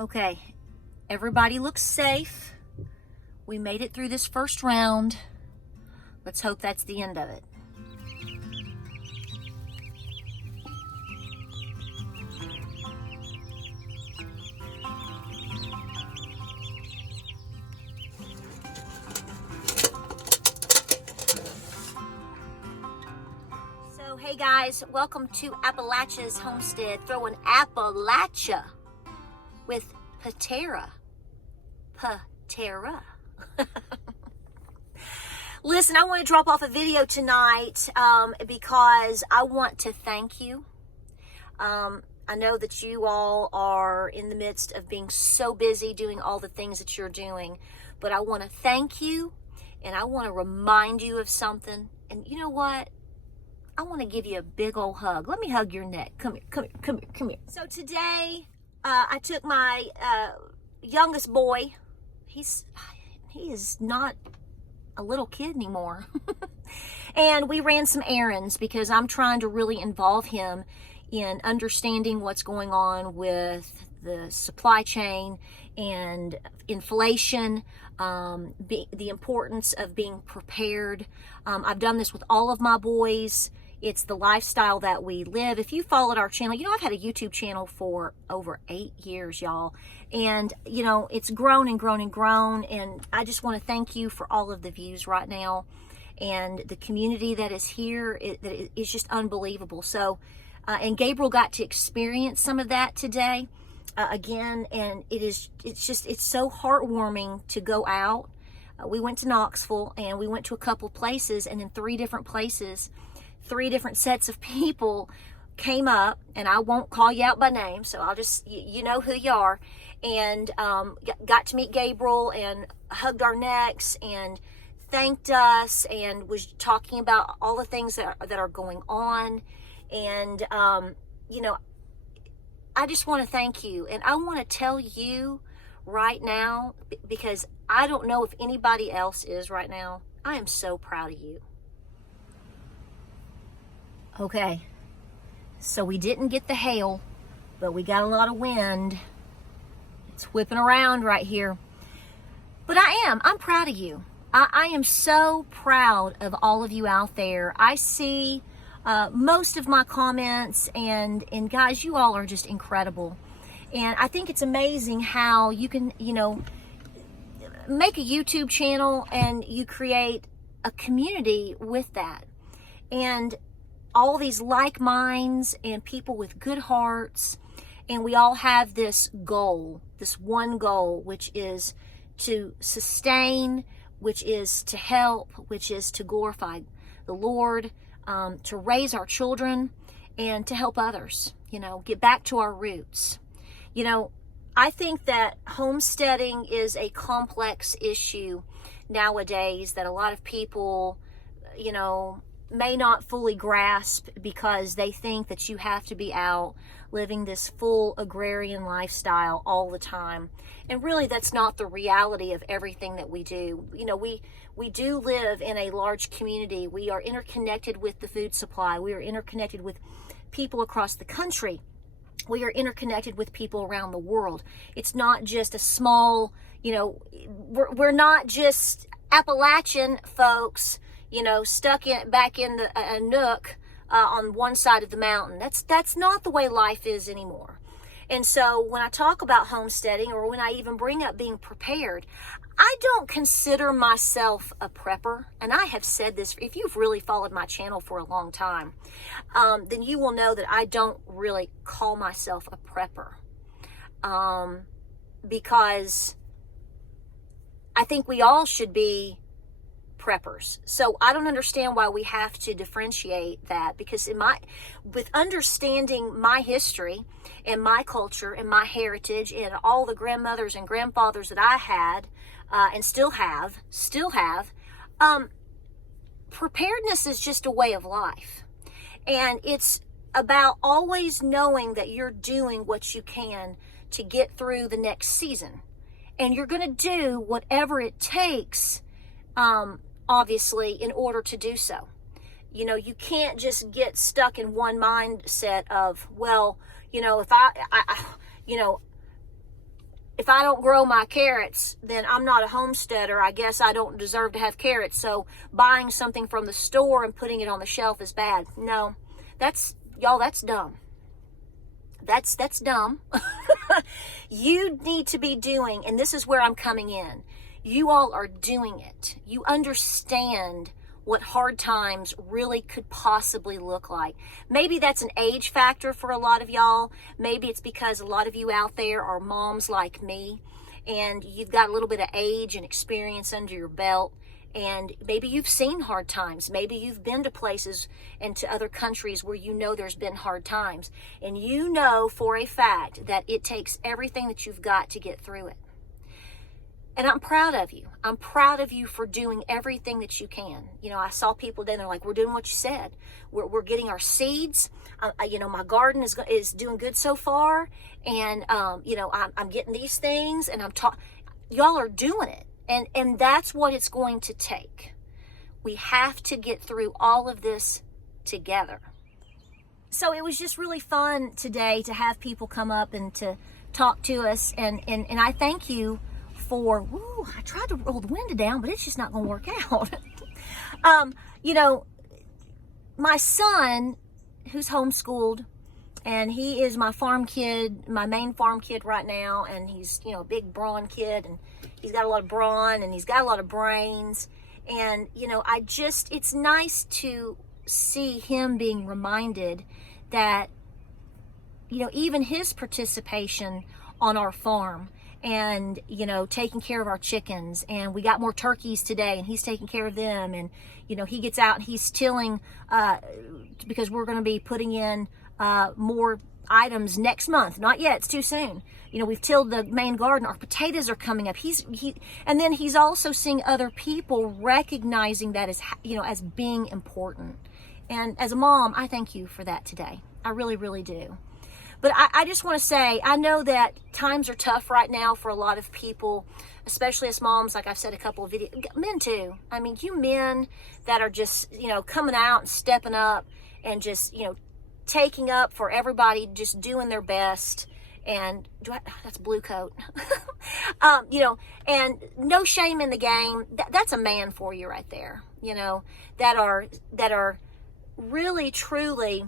Okay, everybody looks safe. We made it through this first round. Let's hope that's the end of it. So, hey guys, welcome to Appalachia's Homestead. Throwing Appalachia with Patera. Listen, I want to drop off a video tonight because I want to thank you. I know that you all are in the midst of being so busy doing all the things that you're doing, but I want to thank you and I want to remind you of something. And you know what? I want to give you a big old hug. Let me hug your neck. Come here, come here, come here, come here. So today, I took my youngest boy. He is not a little kid anymore. And we ran some errands because I'm trying to really involve him in understanding what's going on with the supply chain and inflation, the importance of being prepared. I've done this with all of my boys. It's the lifestyle that we live. If you followed our channel, you know, I've had a YouTube channel for over 8 years, y'all. And, you know, it's grown and grown and grown. And I just want to thank you for all of the views right now. And the community that is here is just unbelievable. So, and Gabriel got to experience some of that today again. And it's so heartwarming to go out. We went to Knoxville and we went to a couple places, and in 3 different places, 3 different sets of people came up, and I won't call you out by name, so I'll just, you know who you are, and got to meet Gabriel and hugged our necks and thanked us and was talking about all the things that are going on. And, you know, I just want to thank you, and I want to tell you right now, because I don't know if anybody else is right now, I am so proud of you. Okay, so we didn't get the hail, but we got a lot of wind. It's whipping around right here. But I'm proud of you. I am so proud of all of you out there. I see most of my comments, and guys, you all are just incredible. And I think it's amazing how you can, you know, make a YouTube channel and you create a community with that. And all these like minds and people with good hearts, and we all have this goal, this one goal, which is to sustain, which is to help, which is to glorify the Lord, to raise our children, and to help others, you know, get back to our roots. You know, I think that homesteading is a complex issue nowadays that a lot of people, you know, may not fully grasp, because they think that you have to be out living this full agrarian lifestyle all the time. And really, that's not the reality of everything that we do. You know, we do live in a large community. We are interconnected with the food supply. We are interconnected with people across the country. We are interconnected with people around the world. It's not just a small, you know, we're not just Appalachian folks, you know, stuck back in a nook on one side of the mountain. That's not the way life is anymore. And so when I talk about homesteading, or when I even bring up being prepared, I don't consider myself a prepper. And I have said this, if you've really followed my channel for a long time, then you will know that I don't really call myself a prepper. Because I think we all should be preppers. So I don't understand why we have to differentiate that, because with understanding my history and my culture and my heritage and all the grandmothers and grandfathers that I had and still have, preparedness is just a way of life. And it's about always knowing that you're doing what you can to get through the next season. And you're going to do whatever it takes, obviously, in order to do so. You know, you can't just get stuck in one mindset of, well, you know, if I you know, if I don't grow my carrots, then I'm not a homesteader. I guess I don't deserve to have carrots. So buying something from the store and putting it on the shelf is bad. No, that's dumb. That's dumb. You need to be doing, and this is where I'm coming in. You all are doing it. You understand what hard times really could possibly look like. Maybe that's an age factor for a lot of y'all. Maybe it's because a lot of you out there are moms like me, and you've got a little bit of age and experience under your belt, and maybe you've seen hard times. Maybe you've been to places and to other countries where you know there's been hard times, and you know for a fact that it takes everything that you've got to get through it. And I'm proud of you. I'm proud of you for doing everything that you can. You know, I saw people then, they're like, we're doing what you said. We're getting our seeds. You know, my garden is doing good so far. And, you know, I'm getting these things, and y'all are doing it. And that's what it's going to take. We have to get through all of this together. So it was just really fun today to have people come up and to talk to us. And I thank you I tried to roll the window down, but it's just not going to work out. You know, my son, who's homeschooled, and he is my farm kid, my main farm kid right now, and he's, you know, a big brawn kid, and he's got a lot of brawn, and he's got a lot of brains, and, you know, it's nice to see him being reminded that, you know, even his participation on our farm, and, you know, taking care of our chickens, and we got more turkeys today, and he's taking care of them, and, you know, he gets out and he's tilling, because we're going to be putting in more items next month. Not yet, it's too soon. You know, we've tilled the main garden, our potatoes are coming up. And then he's also seeing other people recognizing that as, you know, as being important. And as a mom, I thank you for that today. I really, really do. But I just want to say, I know that times are tough right now for a lot of people, especially as moms, like I've said a couple of videos, men too. I mean, you men that are just, you know, coming out and stepping up and just, you know, taking up for everybody, just doing their best. And that's blue coat. You know, and no shame in the game. That's a man for you right there, you know, that are really, truly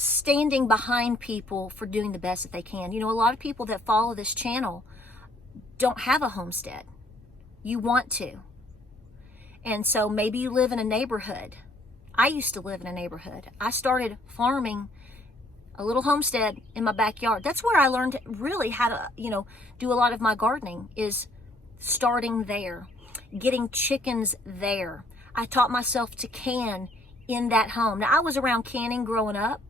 standing behind people for doing the best that they can. You know, a lot of people that follow this channel don't have a homestead. You want to. And so maybe you live in a neighborhood. I used to live in a neighborhood. I started farming a little homestead in my backyard. That's where I learned really how to, you know, do a lot of my gardening, is starting there, getting chickens there. I taught myself to can in that home. Now, I was around canning growing up,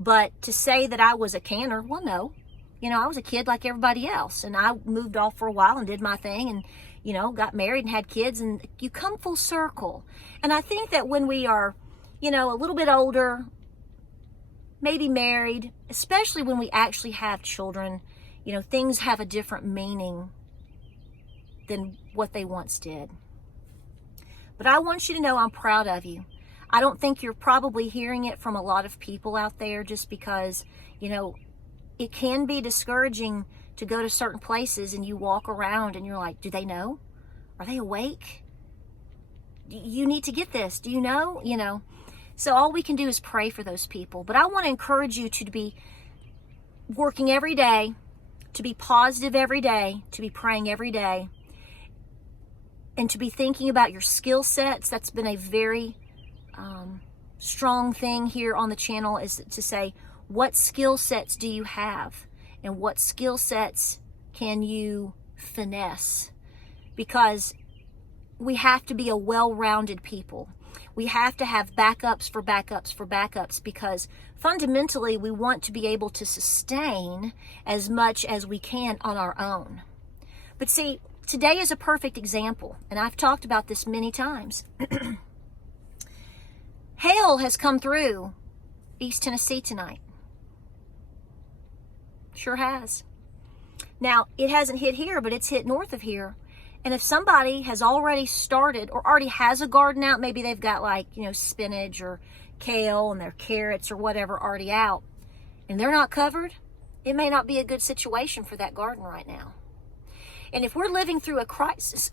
but to say that I was a canner, well, no. You know, I was a kid like everybody else, and I moved off for a while and did my thing, and, you know, got married and had kids, and you come full circle. And I think that when we are, you know, a little bit older, maybe married, especially when we actually have children, you know, things have a different meaning than what they once did. But I want you to know I'm proud of you. I don't think you're probably hearing it from a lot of people out there, just because, you know, it can be discouraging to go to certain places and you walk around and you're like, do they know? Are they awake? You need to get this. Do you know? You know, so all we can do is pray for those people. But I want to encourage you to be working every day, to be positive every day, to be praying every day, and to be thinking about your skill sets. That's been a very strong thing here on the channel, is to say, what skill sets do you have, and what skill sets can you finesse? Because we have to be a well-rounded people. We have to have backups for backups for backups, because fundamentally we want to be able to sustain as much as we can on our own. But see, today is a perfect example, and I've talked about this many times. Hail has come through East Tennessee tonight. Sure has. Now, it hasn't hit here, but it's hit north of here. And if somebody has already started or already has a garden out, maybe they've got, like, you know, spinach or kale and their carrots or whatever already out, and they're not covered, it may not be a good situation for that garden right now. And if we're living through a crisis,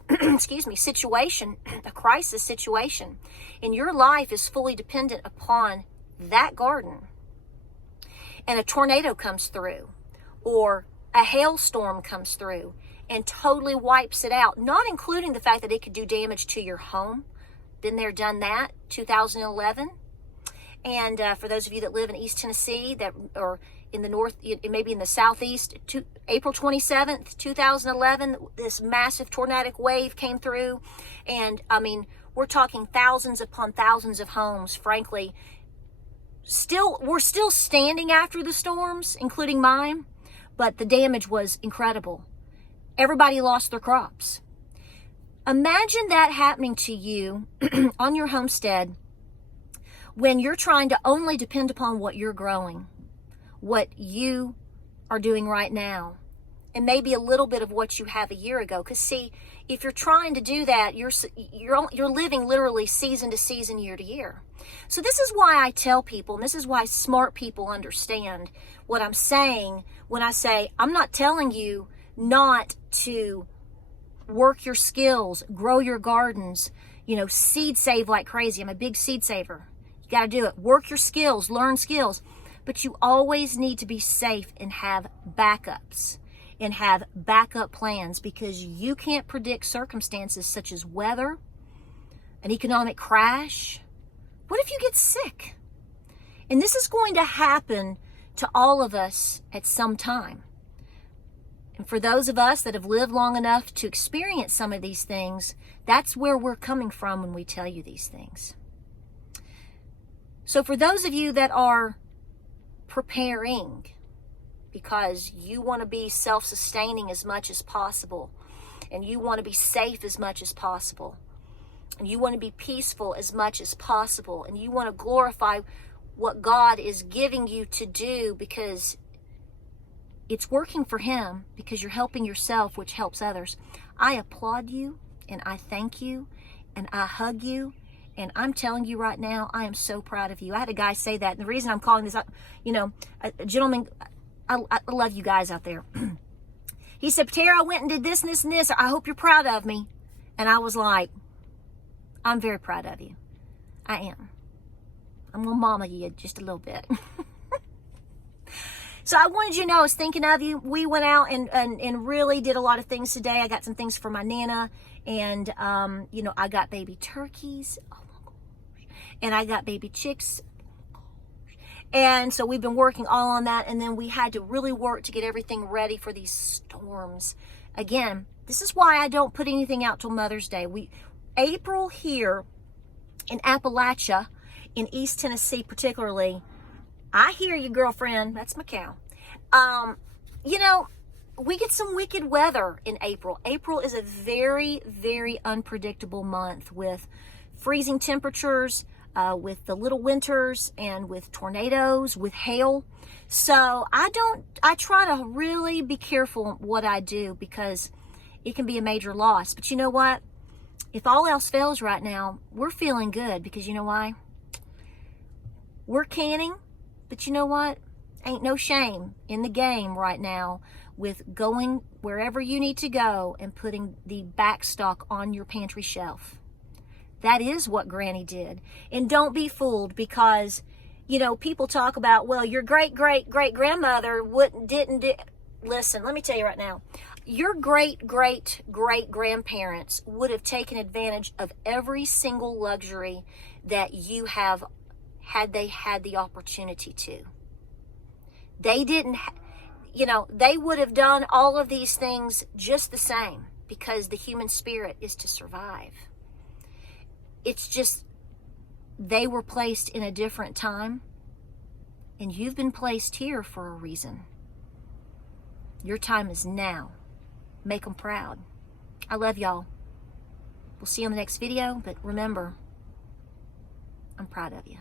situation, a crisis situation, and your life is fully dependent upon that garden, and a tornado comes through, or a hailstorm comes through and totally wipes it out, not including the fact that it could do damage to your home. Been there, done that, 2011. And for those of you that live in East Tennessee, or in the north, maybe in the southeast, April 27th, 2011, this massive tornadic wave came through. And I mean, we're talking thousands upon thousands of homes, frankly. We're still standing after the storms, including mine, but the damage was incredible. Everybody lost their crops. Imagine that happening to you on your homestead when you're trying to only depend upon what you're growing, what you are doing right now, and maybe a little bit of what you have a year ago. Because see, if you're trying to do that, you're living literally season to season, year to year. So this is why I tell people, and this is why smart people understand what I'm saying when I say I'm not telling you not to work your skills, grow your gardens, seed save like crazy. I'm a big seed saver. You got to do it. Work your skills, learn skills. But you always need to be safe and have backups and have backup plans, because you can't predict circumstances such as weather, an economic crash. What if you get sick? And this is going to happen to all of us at some time. And for those of us that have lived long enough to experience some of these things, that's where we're coming from when we tell you these things. So for those of you that are preparing because you want to be self-sustaining as much as possible, and you want to be safe as much as possible, and you want to be peaceful as much as possible, and you want to glorify what God is giving you to do because it's working for Him, because you're helping yourself, which helps others. I applaud you, and I thank you, and I hug you, and I'm telling you right now, I am so proud of you. I had a guy say that, and the reason I'm calling this up, a gentleman, I love you guys out there. He said, Tara, I went and did this and this and this. I hope you're proud of me. And I was like, I'm very proud of you. I am. I'm going to mama you just a little bit. So I wanted you to know I was thinking of you. We went out and really did a lot of things today. I got some things for my Nana. And, I got baby turkeys. Oh, my gosh. And I got baby chicks. And so we've been working all on that. And then we had to really work to get everything ready for these storms. Again, this is why I don't put anything out till Mother's Day. April here in Appalachia, in East Tennessee particularly, I hear you, girlfriend. That's my cow. We get some wicked weather in April. April is a very, very unpredictable month with freezing temperatures, with the little winters, and with tornadoes, with hail. So I try to really be careful what I do, because it can be a major loss. But you know what? If all else fails right now, we're feeling good, because you know why? We're canning, but you know what? Ain't no shame in the game right now with going wherever you need to go and putting the back stock on your pantry shelf. That is what Granny did. And don't be fooled, because, people talk about, well, your great-great-great-grandmother didn't. Listen, let me tell you right now. Your great-great-great-grandparents would have taken advantage of every single luxury that you have had they had the opportunity to. They didn't, they would have done all of these things just the same, because the human spirit is to survive. It's just, they were placed in a different time, and you've been placed here for a reason. Your time is now. Make them proud. I love y'all. We'll see you on the next video, but remember, I'm proud of you.